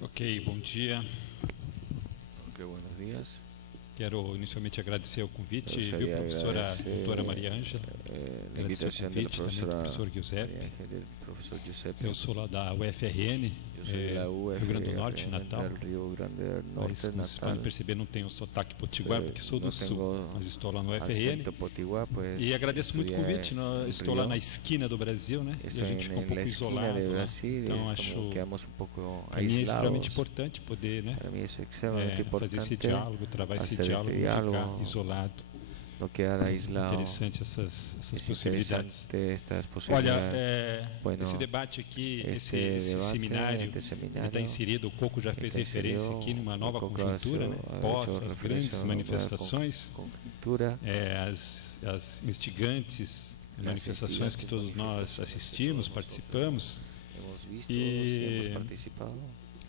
Ok, bom dia. Ok, buenos días. Quero inicialmente agradecer o convite, Eu viu, gostaria professora agradecer, doutora Maria Ângela, a agradecer o invitação da convite também do professora professor Giuseppe. Maria Ângela, professor Giuseppe. Eu sou lá da UFRN, Eu sou da Rio Grande do Norte, UFRN, Natal. Rio Grande do Mas, Norte, como vocês podem Natal. perceber, não tenho sotaque potiguar, porque sou do Não Sul, tenho mas estou lá no UFRN. acento potiguar, pues, E agradeço muito o estudié convite, en estou lá Río. na esquina do Brasil, né? E a Estou gente fica um na pouco esquina isolado do lá. Brasil, Então, e acho, quedamos um pouco para mim é extremamente aislados. importante poder, né? Para mim é extremamente fazer esse importante diálogo, travar esse fazer diálogo, esse não ficar diálogo, isolado. não quedar aislado. Interessante essas É possibilidades. interessante estas Olha, possibilidades. Bueno, esse debate aqui, este esse debate, seminário, este seminário, ele está inserido, o Coco já fez está referência inserido, aqui numa nova o Coco conjuntura, né? ha Pós hecho as referência grandes a uma manifestações, conjuntura, as instigantes manifestações que todos nós assistimos, participamos. hemos visto, E hemos participado.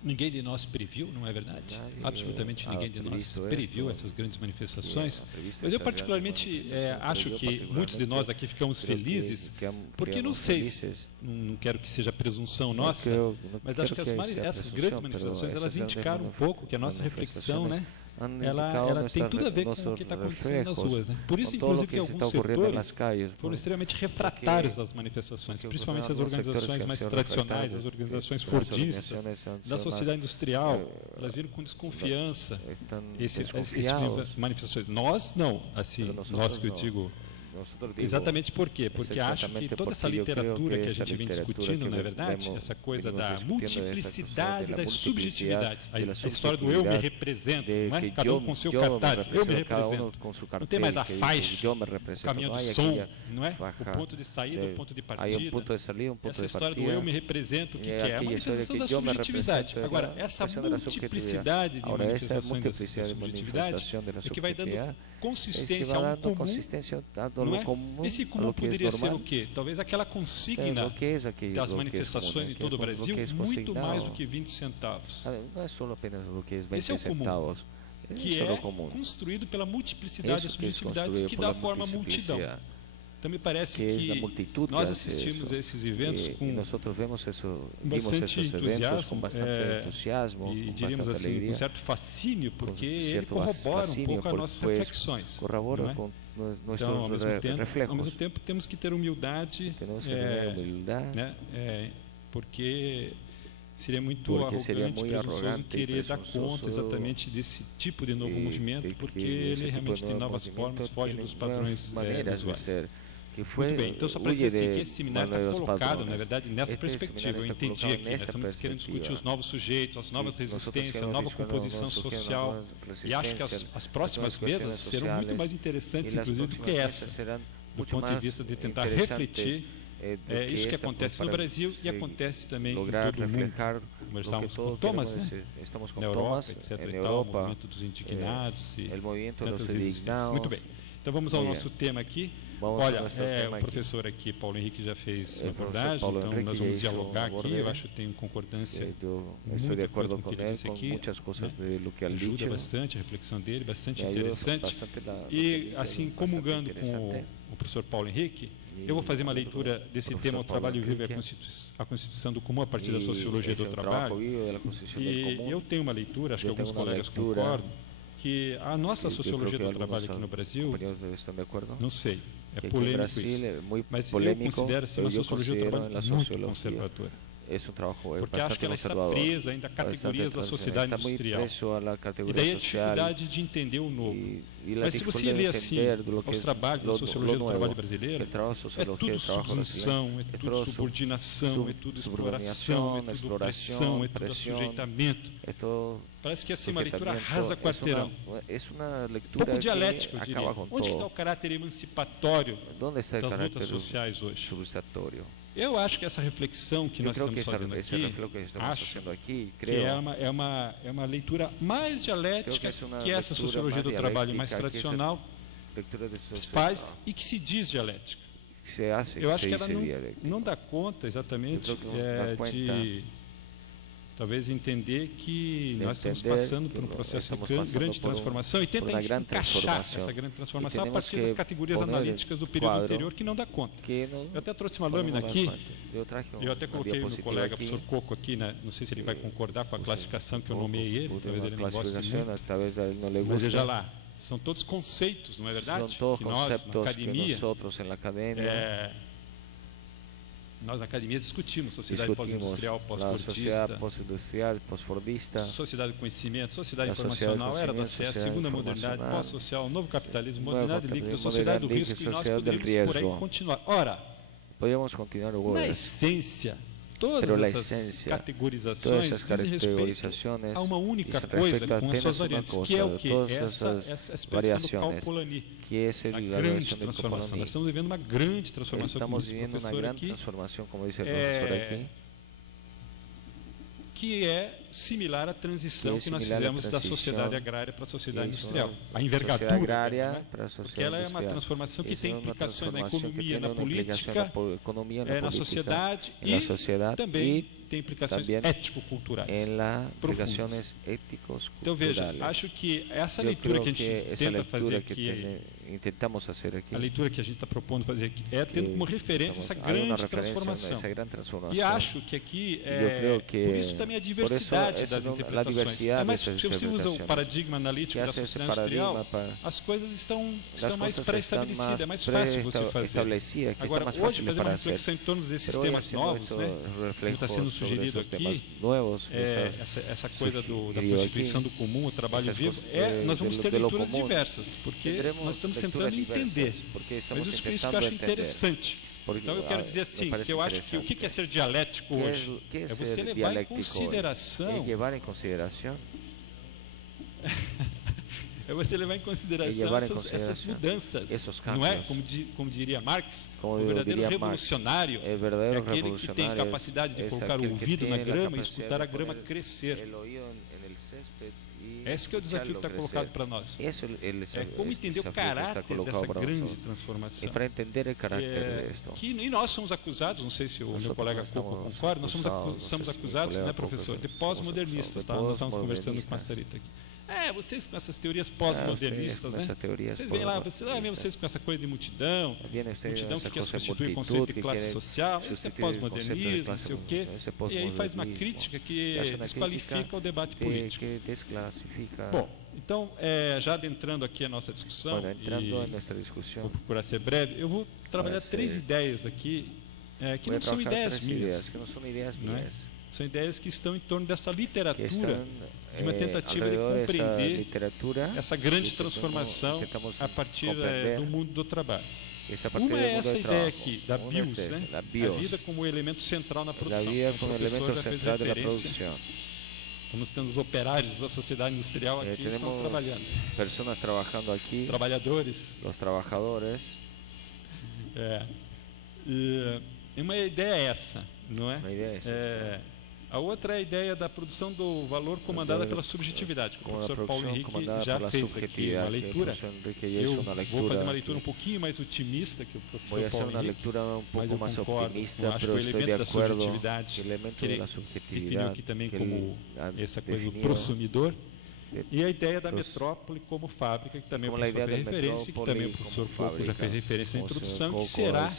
Ninguém de nós previu, não é verdade? Nadie Absolutamente ninguém de nós previsto previu esto. essas grandes manifestações. Previsto Mas eu essas particularmente grandes manifestações. acho Eu que particularmente muitos de nós aqui ficamos creo que felizes, porque não ficamos sei, felizes. não quero que seja presunção Não nossa, creo- não mas quero acho que que essas seja grandes presunção, manifestações pero elas essas grandes indicaram um pouco que a nossa reflexão, né? han Ela indicado tem tudo a ver com nuestros o que está acontecendo nas reflejos ruas, né? Por isso, con todo lo inclusive, que que se está alguns ocurriendo en las setores calles. foram extremamente refratários às manifestações, porque principalmente as algunos sectores organizações que mais han sido tradicionais, refractários, as organizações que las fordistas, organizaciones han da sido sociedade más, industrial, eh, elas viram com desconfiança están esse desconfiados. manifestações. Nós não, assim, Pero nosotros nós que eu no. digo. Nosotros digo, Exatamente por quê? Porque acho que exatamente toda essa porque eu creio literatura que a essa gente vem literatura discutindo, que não é verdade? vemos- Essa coisa venimos da discutindo, essa multiplicidade coisa da das multiplicidade, subjetividades. da A história do eu me subjetividade, represento, de não é? que Cada um com seu cartaz, eu me cada represento. com seu Não tem mais a cartel, que faixa, dice, eu me o represento, caminho não do há som, aquela não é? O faixa ponto de saída, o ponto de Aí um partida. ponto de saída, um ponto Essa de história do partida. eu me represento, o que, É que é? A aquela história manifestação da que eu me subjetividade. represento, Agora, é a essa manifestação da multiplicidade de Agora, essa manifestações da multiplicidade de subjetividade manifestação da é que vai dando subjetividade consistência vai a um dando comum. consistência a Não lo é? comum, Esse a comum lo que é poderia ser normal. o quê? Talvez aquela consigna O que é aquilo, das lo que é manifestações comum, de que todo o é lo Brasil, que é muito consignado. mais do que 20 centavos, Não é só apenas o que é 20 Esse é o comum, centavos. que Isso é o comum. construído pela multiplicidade das Isso que é subjetividades construído que pela dá forma à multidão. multiplicidade. Então me parece Que é a que multitud que nós hace assistimos isso. a esses eventos E com nós vimos bastante esses eventos entusiasmo, com bastante entusiasmo, e com diríamos bastante assim, alegria, com certo fascínio, porque ele certo corrobora um fascínio, pouco as nossas pois reflexões. corrobora não é? com nossos Então, ao mesmo reflejos. tempo, temos que ter humildade, Temos que ter humildade, né? Porque seria muito Porque seria arrogante, muito presunçoso arrogante e querer dar presunçoso conta exatamente desse tipo de novo e movimento, de porque que ele esse tipo realmente de tem novo novas movimento formas, foge tem dos padrões maneiras de visuais. ser. Que foi, Muito bem, então só para huye dizer assim, de que esse seminário está maneiras colocado, padrões. na verdade, nessa Este perspectiva. seminário Eu está entendi colocado aqui, nós nesta estamos querendo discutir perspectiva. os novos sujeitos, as novas Nós estamos resistências, a querendo nova discutir composição as novas social. E acho que as próximas questões mesas serão muito sociais, mais interessantes, e as inclusive, do que próximas essa, mesas serão do muito ponto de mais vista de tentar interessantes, refletir isso que esta, acontece no para Brasil e acontece também em lograr todo o mundo. reflejar Como lo estamos que com todos Thomas, queremos né? decir. Estamos com Na Europa, Thomas, etc. em e tal, o Europa, movimento dos indignados e o movimento tantas dos resistências. indignados. Muito bem. Então vamos ao Muy nosso tema aqui. Vamos ao Olha, nosso tema o aqui. professor aqui, Paulo Henrique, já fez O uma professor abordagem, Paulo então Henrique nós já vamos hizo dialogar uma aqui. abordagem. Eu acho que tenho concordância. Eu muita estou de acordo coisa com que ele ele, disse com aqui, muitas coisas né? do que ele Ajuda disse. bastante a reflexão dele, bastante Me ajuda interessante. bastante E assim, comungando com o professor Paulo Henrique, eu vou fazer uma leitura desse tema, o trabalho vivo e a Constituição do Comum, a partir da sociologia do trabalho. E eu tenho uma leitura, acho que alguns colegas concordam, que a nossa sociologia do trabalho aqui no Brasil, não sei, é polêmico isso, mas eu considero assim, uma sociologia do trabalho muito conservadora. Porque acho que ela está presa ainda a categorias da sociedade industrial. E daí a dificuldade de entender o novo. Mas se você ler assim os trabalhos da sociologia do trabalho brasileira, é tudo subsunção, é tudo subordinação, é tudo exploração, é tudo opressão, é tudo assujeitamento. Parece que assim uma leitura arrasa quarteirão. Um pouco dialética, eu diria. Onde está o caráter emancipatório das lutas sociais hoje? Eu acho que essa reflexão que nós estamos fazendo aqui, que é uma leitura mais dialética que essa sociologia do trabalho mais tradicional faz e que se diz dialética. Eu acho que ela não dá conta exatamente talvez entender que nós estamos passando por um processo de grande transformação e tenta encaixar essa grande transformação a partir das categorias analíticas do período anterior que não dá conta. Eu até trouxe uma lâmina aqui, eu até coloquei o meu colega, professor Coco, aqui, né? Não sei se ele vai concordar com a classificação que eu nomeei ele, talvez ele não goste muito, mas veja lá, são todos conceitos, não é verdade? Que nós, na academia, nós na academia discutimos sociedade pós-industrial, pós-fordista, sociedade do conhecimento, sociedade informacional, era da Sé, segunda modernidade, pós-social, novo capitalismo, modernidade líquida, sociedade do risco, e nós poderíamos por aí continuar. Ora, na essência, todas essas categorizações dizem respeito a uma única coisa com as suas variantes, que é o quê? Essa expressão do Karl Polanyi, a grande transformação. Nós estamos vivendo uma grande transformação, como diz o professor aqui, que é similar à transição que nós fizemos da sociedade agrária para a sociedade industrial. A envergadura, porque ela é uma transformação que tem implicações na economia, na política, na sociedade e também tem implicações ético-culturais profundas. Então veja, acho que essa leitura que a gente tenta fazer aqui, a leitura que a gente está propondo fazer aqui, é tendo como referência essa grande transformação. E acho que aqui, por isso também a diversidade das interpretações. Mas se você usa o paradigma analítico da sociedade industrial, as coisas estão mais pré-estabelecidas, é mais fácil você fazer. Agora, hoje, fazer uma reflexão em torno desses temas novos, né, como está sendo sugerido aqui, essa coisa da constituição do comum, o trabalho vivo, nós vamos ter leituras diversas, porque nós estamos tentando entender. Mas isso que eu acho interessante. Então eu quero dizer assim, que eu acho que o que é ser dialético hoje? É você levar em consideração é você levar em consideração essas mudanças, não é? Como diria Marx, o verdadeiro revolucionário é aquele que tem capacidade de colocar o ouvido na grama e escutar a grama crescer. Esse que é o desafio que está colocado para nós. É como entender o caráter dessa grande transformação. E nós somos acusados, não sei se o meu colega Coco concorda, nós somos acusados, né, professor, de pós-modernistas. Tá? Nós estamos conversando com a Sarita aqui. Vocês com essas teorias pós-modernistas, né? Vocês veem lá, vocês com essa coisa de multidão que quer substituir o conceito de classe social, isso é pós-modernismo, não sei o quê. E aí faz uma crítica que desqualifica o debate político. Bom, então, já adentrando aqui a nossa discussão, vou procurar ser breve, eu vou trabalhar 3 ideias aqui, que não são ideias minhas. Né? São ideias que estão em torno dessa literatura, de uma tentativa de compreender essa grande transformação a partir do mundo do trabalho. Uma é essa ideia aqui, da BIOS, né? A vida como elemento central na produção. O professor já fez referência. Estamos tendo os operários da sociedade industrial aqui que estão trabalhando. Pessoas trabalhando aqui. Os trabalhadores. Os trabalhadores. E uma ideia é essa, não é? Uma ideia é essa. A outra é a ideia da produção do valor comandada pela subjetividade, que o professor Paulo Henrique já fez aqui uma leitura. Eu vou fazer uma leitura um pouquinho mais otimista que o professor Paulo Henrique, mas eu concordo, acho que o elemento da subjetividade, que ele definiu aqui também como essa coisa do prosumidor, e a ideia da metrópole como fábrica, que também o professor fez referência, que também o professor Coco já fez referência na introdução, que será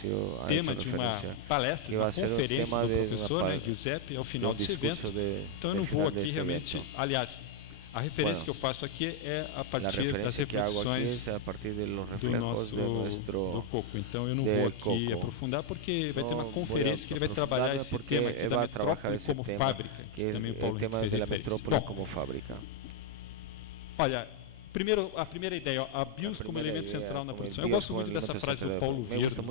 tema de uma palestra, uma conferência do professor, né, Giuseppe, ao final desse evento. Então eu não vou aqui realmente, aliás, a referência que eu faço aqui é a partir das reflexões do Coco. Então eu não vou aqui aprofundar, porque vai ter uma conferência que ele vai trabalhar esse tema aqui da metrópole como fábrica, que também o Paulo Henrique fez referência. Olha, a primeira ideia, a BIOS como elemento central na produção. Eu gosto muito dessa frase do Paulo Vierno.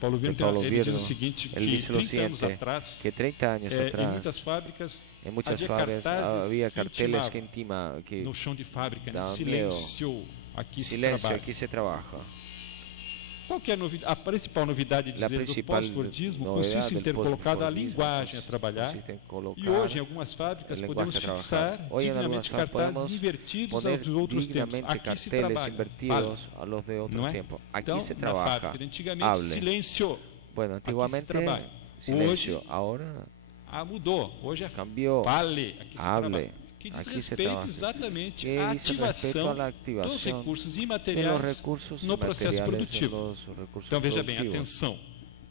Paulo Vierno, ele diz o seguinte, que 30 anos atrás, em muitas fábricas, havia cartazes que intimavam no chão de fábrica, né? Silêncio, aqui se trabalha. Qual que é a principal novidade do pós-fordismo? Consiste em ter colocado a linguagem a trabalhar, e hoje em algumas fábricas podemos fixar dignamente cartazes invertidos aos outros tempos. Aqui se trabalha, não é? Então, na fábrica, antigamente, silêncio, aqui se trabalha. Hoje, mudou. Hoje é Cambió. Vale. Hable. Que diz respeito exatamente à ativação dos recursos imateriais no processo produtivo. Então, veja bem, atenção.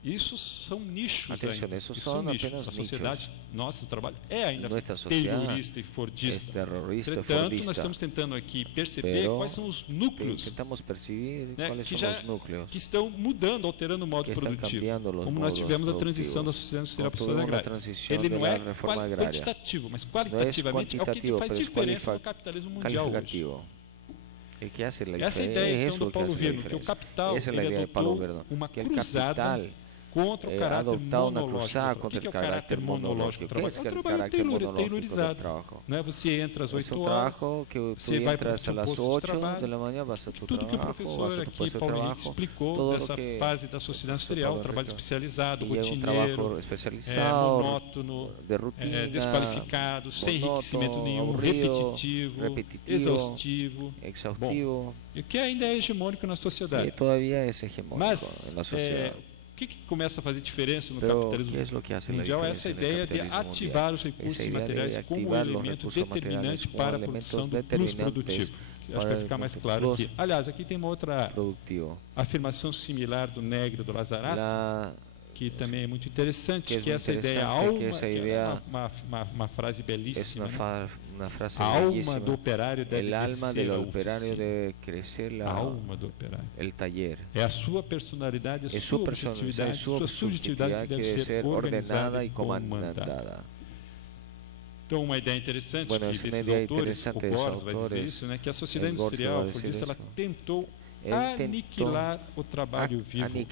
Isso são nichos ainda. Isso são nichos. A sociedade nossa, o trabalho é ainda terrorista e fordista. Entretanto, nós estamos tentando aqui perceber quais são os núcleos, que estão mudando, alterando o modo produtivo. Como nós tivemos a transição da sociedade industrial para a sociedade agrária. Ele não é quantitativo, mas qualitativamente é o que faz diferença no capitalismo mundial hoje. Essa ideia, então, do Paulo Vierno, que o capital ele adotou uma cruzada contra o caráter monológico. O que é o caráter monológico do trabalho? É um trabalho taylorizado. Você entra às 8 horas, você vai para o seu posto de trabalho. Tudo que o professor aqui, Paulo Henrique, explicou dessa fase da sociedade industrial, trabalho especializado, rotineiro, monótono, desqualificado, sem enriquecimento nenhum, repetitivo, exaustivo. Bom, e que ainda é hegemônico na sociedade. Mas, o que começa a fazer diferença no capitalismo mundial é essa ideia de ativar os recursos imateriais como um elemento determinante para a produção do plus produtivo. Acho que vai ficar mais claro aqui. Aliás, aqui tem uma outra afirmação similar do Negri, do Lazzaratti, que também é muito interessante, que é essa ideia alma, que é uma frase belíssima, a alma do operário deve crescer a alma do operário. É a sua personalidade, a sua objetividade, a sua subjetividade que deve ser organizada e comandada. Então, uma ideia interessante que desses autores, o Gores vai dizer isso, que a sociedade industrial, por isso, ela tentou aniquilar o trabalho vivo.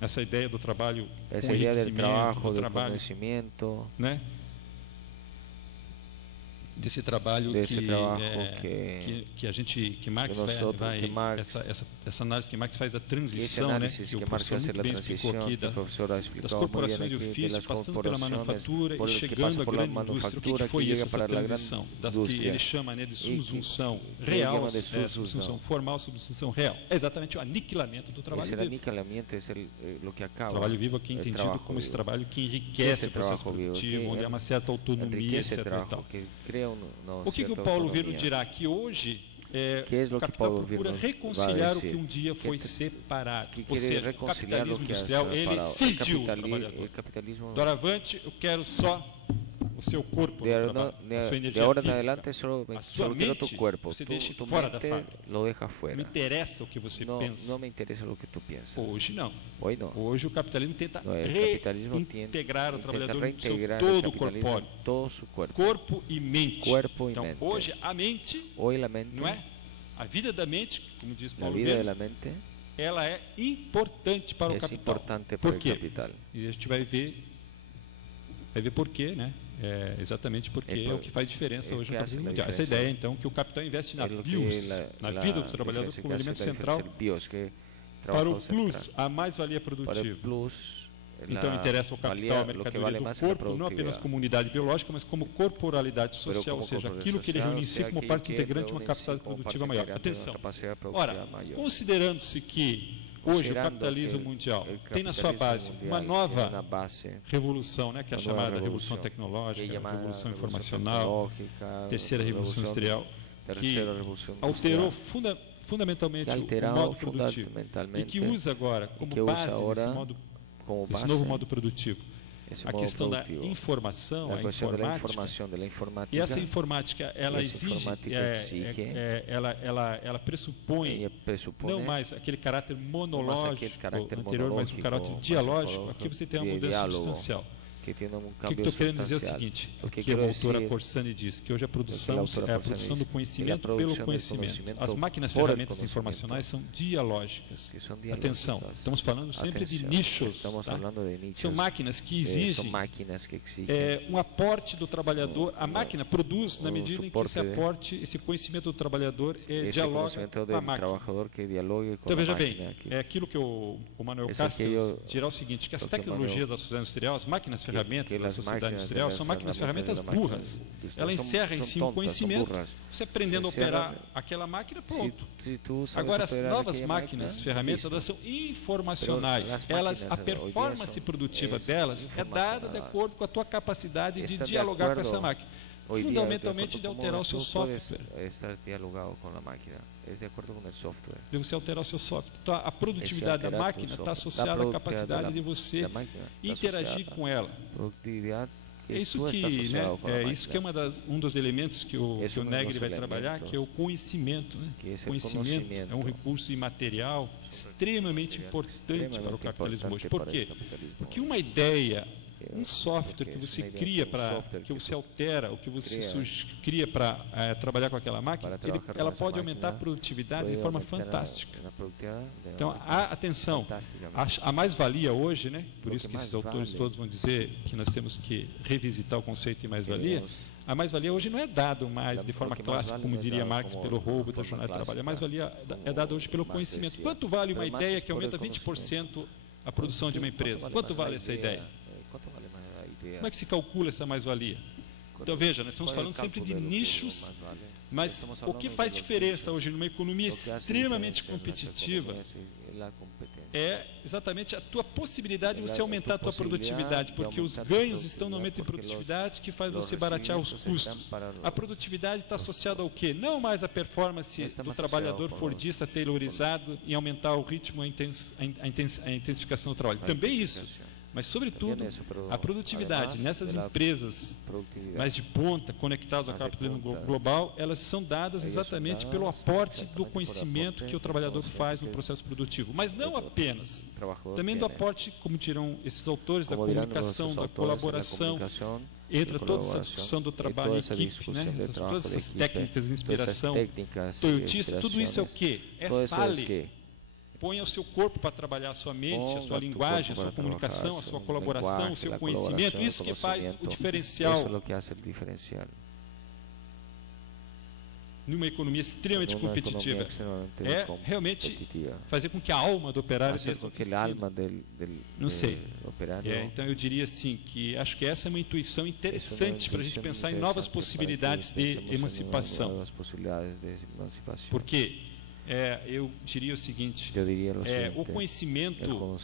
Essa ideia do trabalho com enriquecimento, do trabalho, desse trabalho que Marx vai essa análise que Marx faz da transição, que o professor muito bem explicou aqui, das corporações de ofício, passando pela manufatura e chegando à grande indústria. O que foi isso, essa transição? Que ele chama de subsunção real, subsunção formal, subsunção real. É exatamente o aniquilamento do trabalho vivo. O trabalho vivo aqui é entendido como esse trabalho que enriquece o processo produtivo, onde há uma certa autonomia, etc. O que o Paulo Vierno dirá? Que hoje o capital procura reconciliar o que um dia foi separado. Ou seja, o capitalismo industrial, ele cediu o trabalhador. Doravante, eu quero só o seu corpo no trabalho, a sua energia física, a sua mente, você deixa fora da fábrica. Não interessa o que você pensa. Hoje não. Hoje o capitalismo tenta reintegrar o trabalhador no seu todo corpóreo. Corpo e mente. Então, hoje a mente, não é? A vida da mente, como diz Paulo Vierno, ela é importante para o capital. Por quê? E a gente vai ver por quê, né? Exatamente porque é o que faz diferença hoje no capitalismo mundial. Essa ideia, então, que o capital investe na bios, na vida do trabalhador, como elemento central para o plus, a mais-valia produtiva. Então, interessa o capital, a mercadoria do corpo, não apenas como unidade biológica, mas como corporalidade social, ou seja, aquilo que ele reúne em si como parte integrante de uma capacidade produtiva maior. Atenção. Ora, considerando-se que hoje o capitalismo mundial tem na sua base uma nova revolução, que é a chamada revolução tecnológica, revolução informacional, terceira revolução industrial, que alterou fundamentalmente o modo produtivo e que usa agora como base esse novo modo produtivo a questão da informação, a informática. E essa informática, ela exige, ela pressupõe não mais aquele caráter monológico anterior, mas um caráter dialógico. Aqui você tem uma mudança substancial. O que estou querendo dizer é o seguinte, que a autora Corsani diz, que hoje a produção é a produção do conhecimento pelo conhecimento. As máquinas ferramentas informacionais são dialógicas. Atenção, estamos falando sempre de nichos. Tá? São máquinas que exigem um aporte do trabalhador. A máquina produz na medida em que esse aporte, esse conhecimento do trabalhador dialoga com a máquina. Então veja bem, é aquilo que o Manuel Castells dirá o seguinte, que as tecnologias da sociedade industrial, as máquinas ferramentas ferramentas da sociedade industrial são máquinas ferramentas burras. Ela encerra em si um conhecimento, você aprendendo a operar aquela máquina, pronto. Agora, as novas máquinas, ferramentas, elas são informacionais. A performance produtiva delas é dada de acordo com a tua capacidade de dialogar com essa máquina. Fundamentalmente de alterar o seu software. De você alterar o seu software. Então, a produtividade da máquina está associada à capacidade de você interagir com ela. É isso que, né, isso que é um dos elementos que o Negri vai trabalhar, que é o conhecimento. Né? O conhecimento é um recurso imaterial extremamente importante para o capitalismo hoje. Por quê? Porque uma ideia, um software que você cria que você altera, ou que você cria para trabalhar com aquela máquina, ela pode aumentar a produtividade de forma fantástica. Então, atenção, a mais-valia hoje, né, por isso que esses autores todos vão dizer que nós temos que revisitar o conceito de mais-valia, a mais-valia hoje não é dado mais de forma clássica, como diria Marx, pelo roubo da jornada de trabalho. A mais-valia é dada hoje pelo conhecimento. Quanto vale uma ideia que aumenta 20% a produção de uma empresa? Quanto vale essa ideia? Como é que se calcula essa mais-valia? Então, veja, nós estamos falando sempre de nichos, mas o que faz diferença hoje numa economia extremamente competitiva é exatamente a tua possibilidade de você aumentar a tua produtividade, porque os ganhos estão no aumento de produtividade que faz você baratear os custos. A produtividade está associada ao quê? Não mais a performance do trabalhador fordista taylorizado em aumentar o ritmo, a intensificação do trabalho. Também isso. Mas, sobretudo, a produtividade nessas empresas mais de ponta, conectadas ao capitalismo global, elas são dadas exatamente pelo aporte do conhecimento que o trabalhador faz no processo produtivo. Mas não apenas. Também do aporte, como dirão esses autores, da comunicação, da colaboração, entra toda essa discussão do trabalho em equipe, né? Todas essas técnicas de inspiração toyotista, tudo isso é o quê? É fale. Ponha o seu corpo para trabalhar a sua mente, a sua linguagem, a sua comunicação, a sua colaboração, o seu conhecimento. Isso que faz o diferencial numa economia extremamente competitiva. É realmente fazer com que a alma do operário seja não sei. Então eu diria assim, que acho que essa é uma intuição interessante para a gente pensar em novas possibilidades de emancipação. Porque eu diria o seguinte, o conhecimento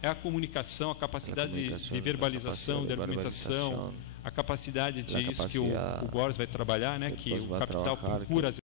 é a comunicacação, a capacidade de verbalização, de argumentação, a capacidade de isso que o Gores vai trabalhar, né, que o capital procura